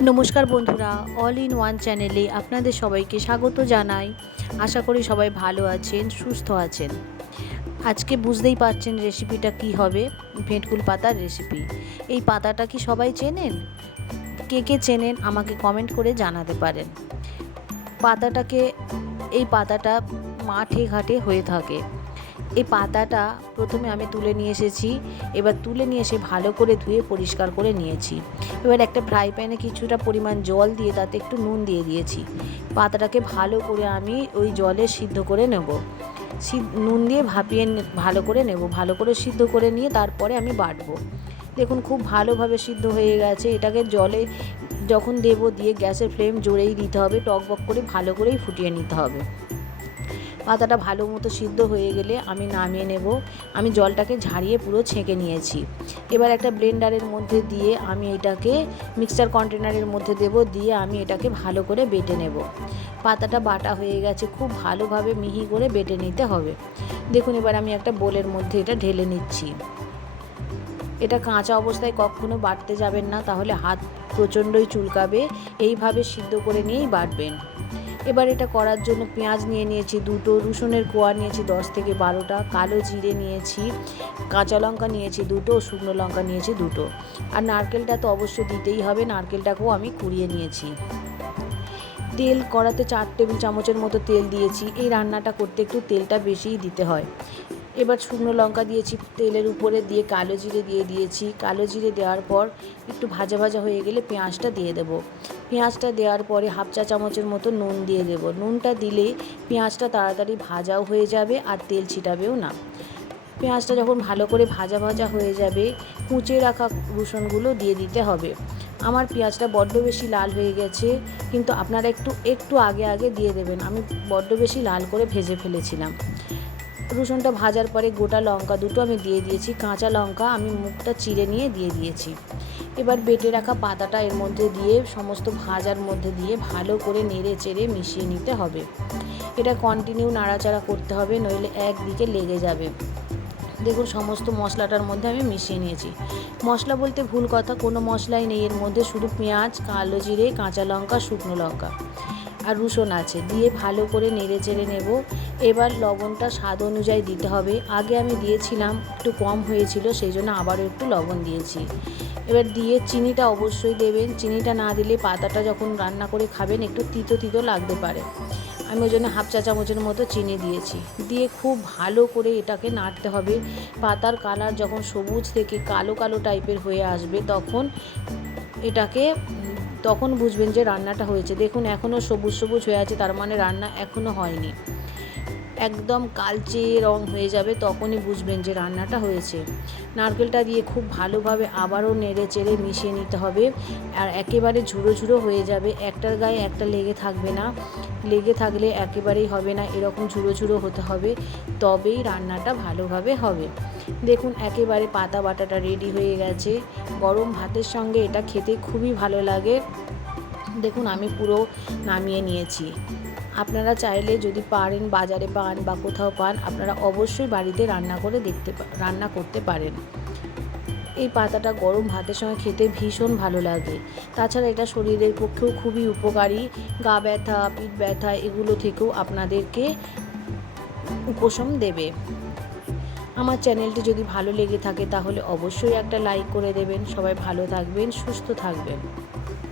নমস্কার বন্ধুরা all in one চ্যানেলে আপনাদের সবাইকে স্বাগত জানাই। আশা করি সবাই ভালো আছেন, সুস্থ আছেন। আজকে বুঝতেই পারছেন রেসিপিটা কি হবে, ভেটকুল পাতার রেসিপি এই পাতাটা কি সবাই চেনেন? কে কে চেনেন আমাকে কমেন্ট করে জানাতে পারেন। পাতাটাকে, এই পাতাটা মাঠে ঘাটে হয়ে থাকে। এই পাতাটা প্রথমে আমি তুলে নিয়ে এসেছি। এবার তুলে নিয়ে এসে ভালো করে ধুয়ে পরিষ্কার করে নিয়েছি। এবার একটা ফ্রাই প্যানে কিছুটা পরিমাণ জল দিয়ে তাতে একটু নুন দিয়ে দিয়েছি। পাতাটাকে ভালো করে আমি ওই জলে সিদ্ধ করে নেব। নুন দিয়ে ভাপিয়ে ভালো করে নেব। ভালো করে সিদ্ধ করে নিয়ে তারপরে আমি বাটবো। দেখুন খুব ভালোভাবে সিদ্ধ হয়ে গেছে। এটাকে জলে যখন দেব দিয়ে গ্যাসের ফ্লেম জোরেই দিতে হবে। টক বক করে ভালো করেই ফুটিয়ে নিতে হবে। পাতাটা ভালো মতো সিদ্ধ হয়ে গেলে আমি নামিয়ে নেব। আমি জলটাকে ঝাড়িয়ে পুরো ছেঁকে নিয়েছি। এবার একটা ব্লেন্ডারের মধ্যে দিয়ে আমি এটাকে মিক্সচার কন্টেনারের মধ্যে দেব, দিয়ে আমি এটাকে ভালো করে বেটে নেব। পাতাটা বাটা হয়ে গেছে, খুব ভালোভাবে মিহি করে বেটে নিতে হবে। দেখুন, এবার আমি একটা বোলের মধ্যে এটা ঢেলে নিচ্ছি। এটা কাঁচা অবস্থায় কখনো বাটতে যাবেন না, তাহলে হাত প্রচণ্ডই চুলকাবে, এইভাবে সিদ্ধ করে নিয়েই বাটবেন। এবার এটা করার জন্য পেঁয়াজ নিয়ে নিয়েছি, দুটো রসুনের কোয়া নিয়েছি, দশ থেকে বারোটা, কালো জিরে নিয়েছি, কাঁচা লঙ্কা নিয়েছি দুটো, শুকনো লঙ্কা নিয়েছি দুটো। আর নারকেলটা তো অবশ্য দিতেই হবে, নারকেলটাকেও আমি কুড়িয়ে নিয়েছি। তেল, কড়াতে চার টেবিল চামচের মতো তেল দিয়েছি, এই রান্নাটা করতে একটু তেলটা বেশিই দিতে হয়। এবার শুকনো লঙ্কা দিয়েছি তেলের উপরে, দিয়ে কালো জিরে দিয়ে দিয়েছি। কালো জিরে দেওয়ার পর একটু ভাজা ভাজা হয়ে গেলে পেঁয়াজটা দিয়ে দেব। পেঁয়াজটা দেওয়ার পরে হাফ চা চামচের মতো নুন দিয়ে দেব। নুনটা দিলে পেঁয়াজটা তাড়াতাড়ি ভাজাও হয়ে যাবে আর তেল ছিটাবেও না। পেঁয়াজটা যখন ভালো করে ভাজা ভাজা হয়ে যাবে, কুচে রাখা রসুনগুলো দিয়ে দিতে হবে। আমার পেঁয়াজটা বড্ড বেশি লাল হয়ে গেছে, কিন্তু আপনারা একটু একটু আগে আগে দিয়ে দেবেন। আমি বড্ড বেশি লাল করে ভেজে ফেলেছিলাম। রসুনটা ভাজার পরে গোটা লঙ্কা দুটো আমি দিয়ে দিয়েছি, কাঁচা লঙ্কা আমি মুখটা চিড়ে নিয়ে দিয়ে দিয়েছি। এবার বেটে রাখা পাতাটা এর মধ্যে দিয়ে সমস্ত ভাজার মধ্যে দিয়ে ভালো করে নেড়ে চেড়ে মিশিয়ে নিতে হবে। এটা কন্টিনিউ নাড়াচাড়া করতে হবে, নইলে একদিকে লেগে যাবে। দেখুন সমস্ত মশলাটার মধ্যে আমি মিশিয়ে নিয়েছি। মশলা বলতে ভুল কথা, কোনো মশলাই নেই। এর মধ্যে শুধু পেঁয়াজ, কালো জিরে, কাঁচা লঙ্কা, শুকনো লঙ্কা। আর রসুন আছে। দিয়ে ভালো করে নেড়ে চেড়ে নেব। এবার লবণটা স্বাদ অনুযায়ী দিতে হবে। আগে আমি দিয়েছিলাম, একটু কম হয়েছিল, সেই জন্য আবারও একটু লবণ দিয়েছি। এবার দিয়ে চিনিটা অবশ্যই দেবেন। চিনিটা না দিলে পাতাটা যখন রান্না করে খাবেন, একটু তিতো তিতো লাগতে পারে। আমি ওই জন্য হাফ চা চামচের মতো চিনি দিয়েছি। দিয়ে খুব ভালো করে এটাকে নাড়তে হবে। পাতার কালার যখন সবুজ থেকে কালো কালো টাইপের হয়ে আসবে, তখন এটাকে তখন বুঝবেন যে রান্নাটা হয়েছে। দেখুন এখনও সবুজ সবুজ হয়ে আছে, তার মানে রান্না এখনও হয়নি। একদম কালচে রং হয়ে যাবে, তখনই বুঝবেন যে রান্নাটা হয়েছে। নারকেলটা দিয়ে খুব ভালোভাবে আবারও নেড়ে চেড়ে মিশিয়ে নিতে হবে। আর একেবারে ঝুড়ো ঝুড়ো হয়ে যাবে, একটার গায়ে একটা লেগে থাকবে না। লেগে থাকলে একেবারেই হবে না, এরকম ঝুড়ো ঝুড়ো হতে হবে, তবেই রান্নাটা ভালোভাবে হবে। দেখুন, একেবারে পাতা বাটাটা রেডি হয়ে গেছে। গরম ভাতের সঙ্গে এটা খেতে খুবই ভালো লাগে। দেখুন, আমি পুরো নামিয়ে নিয়েছি। আপনারা চাইলে যদি পারেন, বাজারে পান বা কোথাও পান, আপনারা অবশ্যই বাড়িতে রান্না করে দেখতে রান্না করতে পারেন। এই পাতাটা গরম ভাতের সঙ্গে খেতে ভীষণ ভালো লাগে। তাছাড়া এটা শরীরের পক্ষেও খুবই উপকারী। গা ব্যথা, পিঠ ব্যথা এগুলো থেকেও আপনাদেরকে উপশম দেবে। আমার চ্যানেলটি যদি ভালো লেগে থাকে তাহলে অবশ্যই একটা লাইক করে দেবেন। সবাই ভালো থাকবেন, সুস্থ থাকবেন।